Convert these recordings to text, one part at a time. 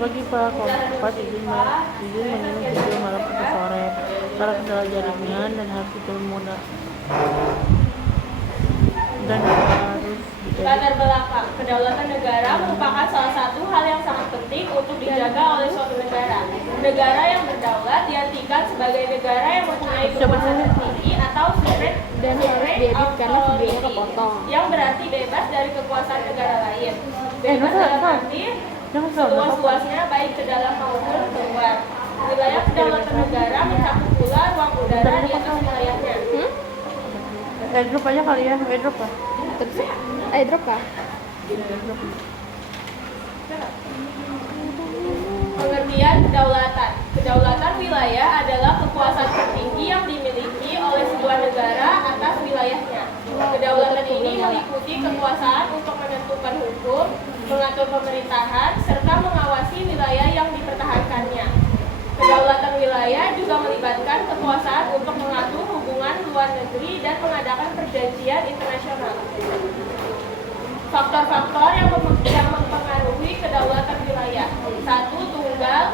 Bagi Pak, kompas izin meminum video malam atau sore. Cara kendala jaringan dan harus mudah dan harus Latar belakang kedaulatan negara merupakan salah satu hal yang sangat penting untuk dijaga oleh suatu negara. Negara yang berdaulat diartikan sebagai negara yang mempunyai kekuasaan tertinggi atau sovereign dan harus diedit karena videonya kepotong. Yang berarti bebas dari kekuasaan negara lain. Bebas dalam arti seluas-luasnya baik ke dalam maupun keluar. Wilayah kedaulatan negara mencakup pula ruang udara di atas wilayahnya. Airdrop aja kali ya, airdrop lah. Airdrop kah? Pengertian kedaulatan. Kedaulatan wilayah adalah kekuasaan tertinggi yang dimiliki oleh sebuah negara atas wilayahnya. Kedaulatan ini meliputi kekuasaan untuk menentukan hukum, mengatur pemerintahan, serta mengawasi wilayah yang dipertahankannya. Kedaulatan wilayah juga melibatkan kekuasaan untuk mengatur hubungan luar negeri dan mengadakan perjanjian internasional. Faktor-faktor yang mempengaruhi kedaulatan wilayah. 1. Tunggal.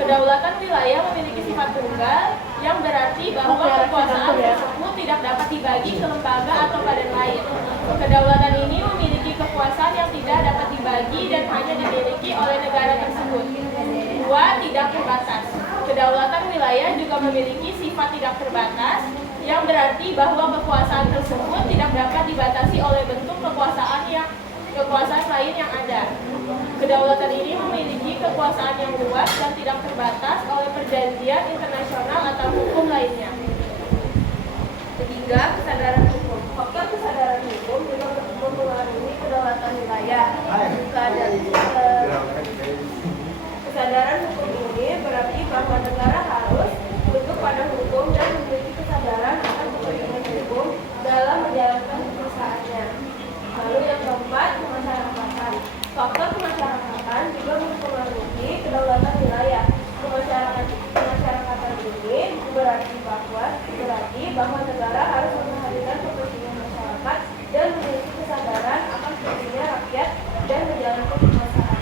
Kedaulatan wilayah memiliki sifat tunggal yang berarti bahwa kekuasaan tersebut tidak dapat dibagi ke lembaga atau badan lain. Kedaulatan ini memiliki kekuasaan yang tidak dapat dibagi dan hanya dimiliki oleh negara tersebut. 2. Tidak terbatas. Kedaulatan wilayah juga memiliki sifat tidak terbatas yang berarti bahwa kekuasaan tersebut tidak dapat dibatasi oleh bentuk kekuasaan lain yang ada. Kedaulatan ini memiliki kekuasaan yang luas dan tidak terbatas oleh perjanjian internasional atau hukum lainnya. 3. Kesadaran hukum. Faktor kesadaran hukum juga mempengaruhi kedaulatan wilayah. Kesadaran hukum ini berarti bahwa negara harus tunduk pada hukum dan memiliki kesadaran akan kepentingan hukum dalam menjalankan perusahaannya. Lalu yang keempat, kemasyarakatan. Faktor kemasyarakatan juga mempengaruhi kedaulatan wilayah. Kemasyarakatan ini berarti bahwa negara harus memperhatikan kepentingan masyarakat dan memiliki kesadaran akan pentingnya rakyat dan menjalankan kekuasaan.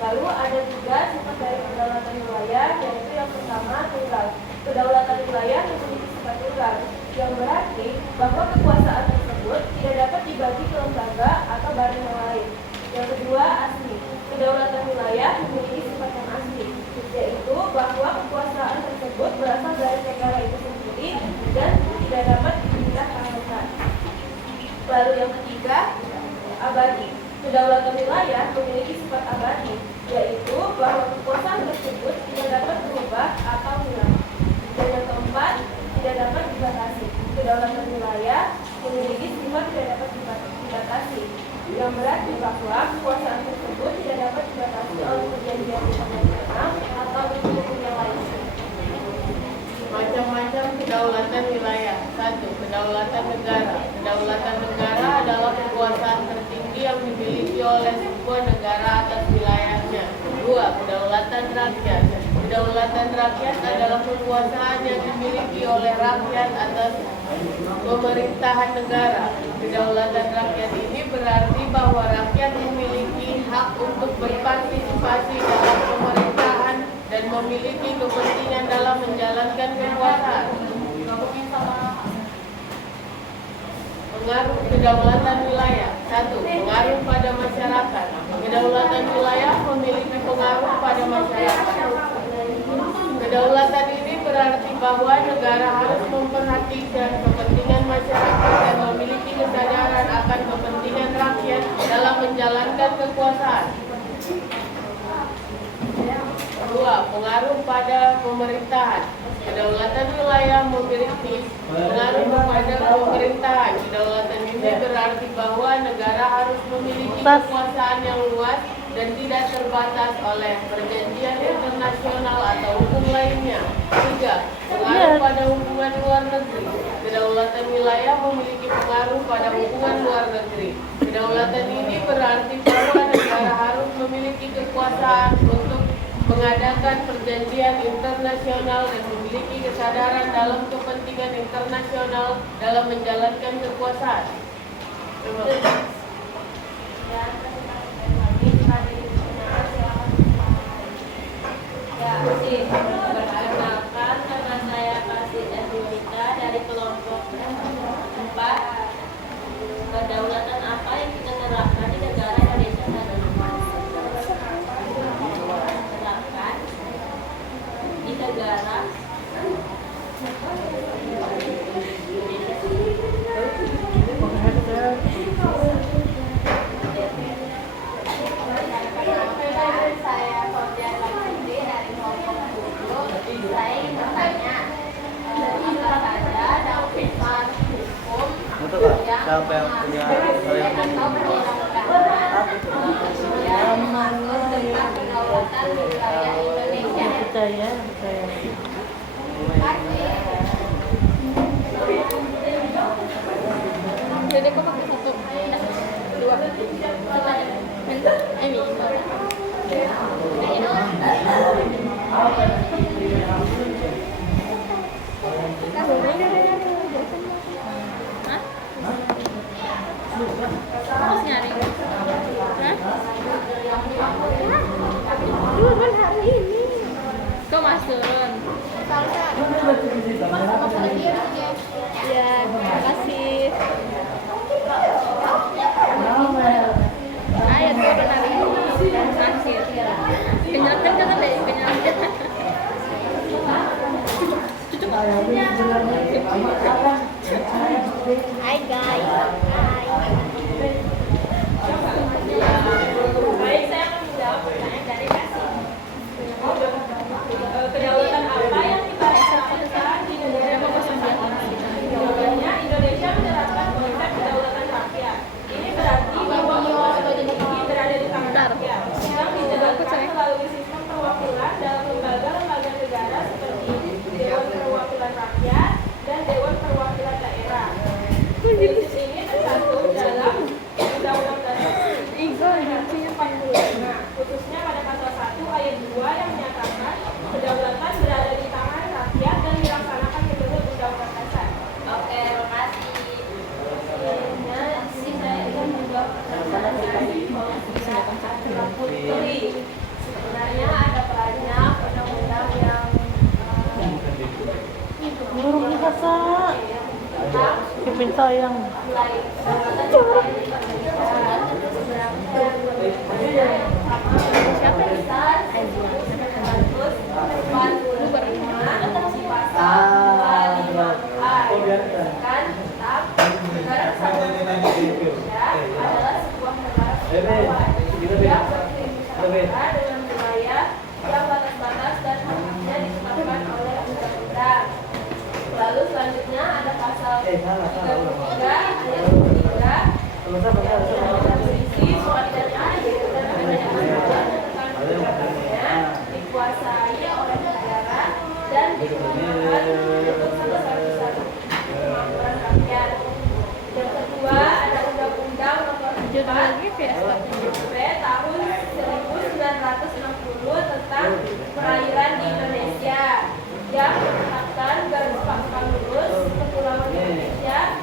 Lalu ada juga sifat dari kedaulatan wilayah, yaitu yang pertama tunggal. Kedaulatan wilayah memiliki sifat tunggal, yang berarti bahwa kekuasaan tersebut tidak dapat dibagi ke lembaga atau badan yang lain. Yang kedua, asli. Kedaulatan wilayah memiliki sifat yang asli, yaitu bahwa kekuasaan tersebut berasal dari negara itu sendiri dan tidak dapat dipindah-pindah. Lalu yang ketiga, abadi. Kedaulatan wilayah memiliki sifat abadi, yaitu bahwa kekuasaan tersebut tidak dapat berubah atau hilang. Dan yang keempat, tidak dapat dibatasi. Kedaulatan wilayah memiliki sifat tidak dapat dibatasi, yang berarti bahwa kekuasaan tersebut tidak dapat dibatasi oleh perjanjian internasional atau hukum yang lain. Macam-macam kedaulatan wilayah. 1. Kedaulatan negara. Kedaulatan negara adalah kekuasaan tertinggi yang dimiliki oleh sebuah negara atas wilayahnya. 2. Kedaulatan rakyat. Kedaulatan rakyat adalah kekuasaan yang dimiliki oleh rakyat atas pemerintahan negara. Kedaulatan rakyat ini berarti bahwa rakyat memiliki hak untuk berpartisipasi dalam pemerintahan dan memiliki kepentingan dalam menjalankan kekuasaan. Pengaruh kedaulatan wilayah. 1. Pengaruh pada masyarakat. Kedaulatan wilayah memiliki pengaruh pada masyarakat. Kedaulatan ini berarti bahwa negara harus memperhatikan kepentingan masyarakat dan memiliki kesadaran akan kepentingan rakyat dalam menjalankan kekuasaan. 2. Pengaruh pada pemerintahan. Kedaulatan wilayah memiliki pengaruh pada pemerintahan. Kedaulatan ini berarti bahwa negara harus memiliki kekuasaan yang luas dan tidak terbatas oleh perjanjian internasional atau hukum lainnya. 3. Pengaruh pada hubungan luar negeri. Kedaulatan wilayah memiliki pengaruh pada hubungan luar negeri. Kedaulatan ini berarti bahwa negara harus memiliki kekuasaan untuk mengadakan perjanjian internasional dan memiliki kesadaran dalam kepentingan internasional dalam menjalankan kekuasaan. Terima kasih. Perkenalkan, nama saya Kasih Erwita dari kelompok 4. Kedaulatan apa yang kita terapkan di negara Indonesia saat ini? Terapkan di negara saya Fauzia Kamsidi dari kelompok 10. Saya ingin bertanya, apa saja dampak hukum Itu Kak, yang siapa yang punya atau perundang-undangan yang mengatur tentang kedaulatan wilayah Indonesia? Kita ya, saya. Jadi aku pakai satu, dua, ini. Hah? Harus nyari. Hah? Dulu kan hari ini. Kau mas turun. Ya, terima kasih. Ayo turun hari ini. Terakhir. Penyelamatan jangan deh, penyelamatan. Hai guys. Hai. Baik, saya akan menjawab pertanyaan dari Kasih. Kedaulatan apa yang kita terapkan di negara? Jawabannya, Indonesia menerapkan konsep kedaulatan rakyat. Ini berarti bahwa kekuasaan tertinggi berada di tangan rakyat, yang dijalankan melalui sistem perwakilan dalam lembaga-lembaga negara seperti Dewan Perwakilan Rakyat dan Dewan Perwakilan Daerah. Prinsip ini tercantum dalam Undang-Undang Dasar 1945, khususnya pada pasal 1 ayat 2 yang menyatakan kedaulatan berada di tangan rakyat dan dilaksanakan menurut Undang-Undang Dasar. Oke, makasih. Saya ingin menjawab pertanyaan dari Putri. Sebenarnya ada banyak undang-undang yang Burung nih kasa. Kepin sayang. adalah sebuah negara dengan wilayah yang batas-batas dan haknya ditetapkan oleh undang-undang. Lalu selanjutnya ada pasal 33 ayat 23 yang berisi soal pidana dan dikuasai oleh negara dan digunakan untuk sebesar-besar kemakmuran rakyat. Yang kedua ada Undang-Undang Nomor 4 tahun 1960 tentang perairan di Indonesia yang menetapkan garis pangkal lurus Kepulauan Indonesia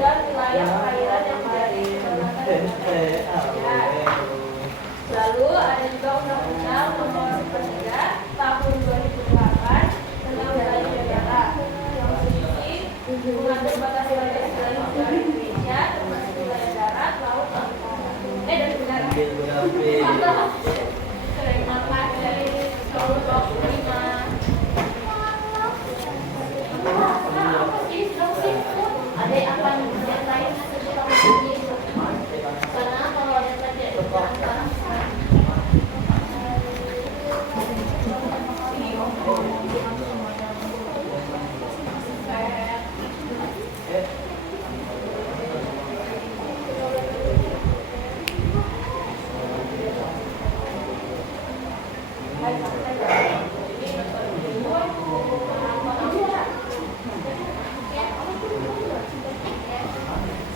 dan wilayah perairan yang menjadi kedaulatan Indonesia. Lalu ada juga Undang-Undang Nomor 3 tahun 2008 tentang wilayah negara yang berisi mengatur batas wilayah negara Indonesia termasuk wilayah darat, laut, dan udara. Terima kasih dari kelompok 5. Ada apa yang lain karena kalau ada terjadi antara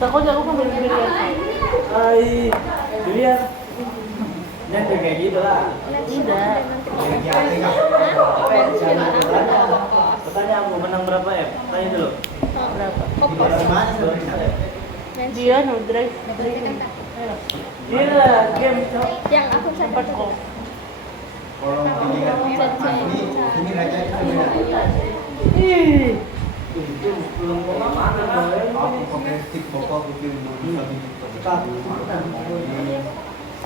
Sako jago kan beli ya. Hai, dilihat. Yang kayak gitu lah. Tidak. Pertanyaan aku menang berapa ya? Tanya dulu. Berapa? Gimana sebenarnya? Dia no drive. Ayo. Dia game cok. Yang aku Sempat kok. Kalau pilihan ini raja itu beda. Itu belum kemana Aku pakai stick bapak aku pilih lagi.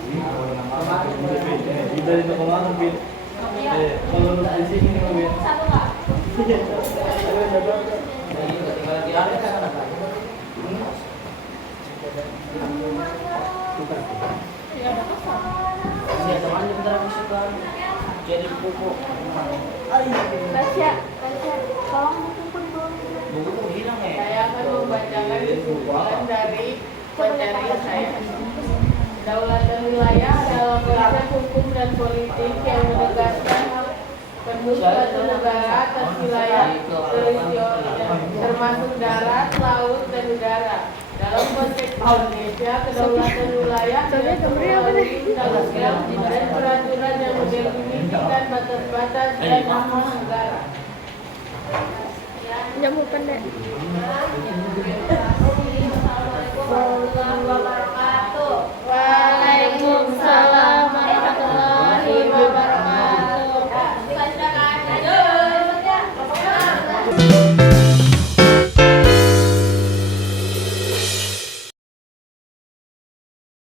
Ini kalau nama dari itu kemana Bin? Kalau di sini nih Bin. Satu nggak? Tinggal di area kan anak. Iya, temannya bentar aku suka. Jadi pupuk. Baca. Tolong buku belum. Buku hilang ya. Saya akan membacakan kesimpulan dari materi saya. Kedaulatan wilayah adalah proses hukum dan politik yang menegaskan hak penuh suatu negara atas wilayah teritorialnya, termasuk darat, laut, dan udara. Dalam konteks Indonesia, kedaulatan wilayah melalui undang-undang dan peraturan yang mendefinisikan batas-batas dan hak negara. Jamu pendek. Assalamualaikum warahmatullahi wabarakatuh.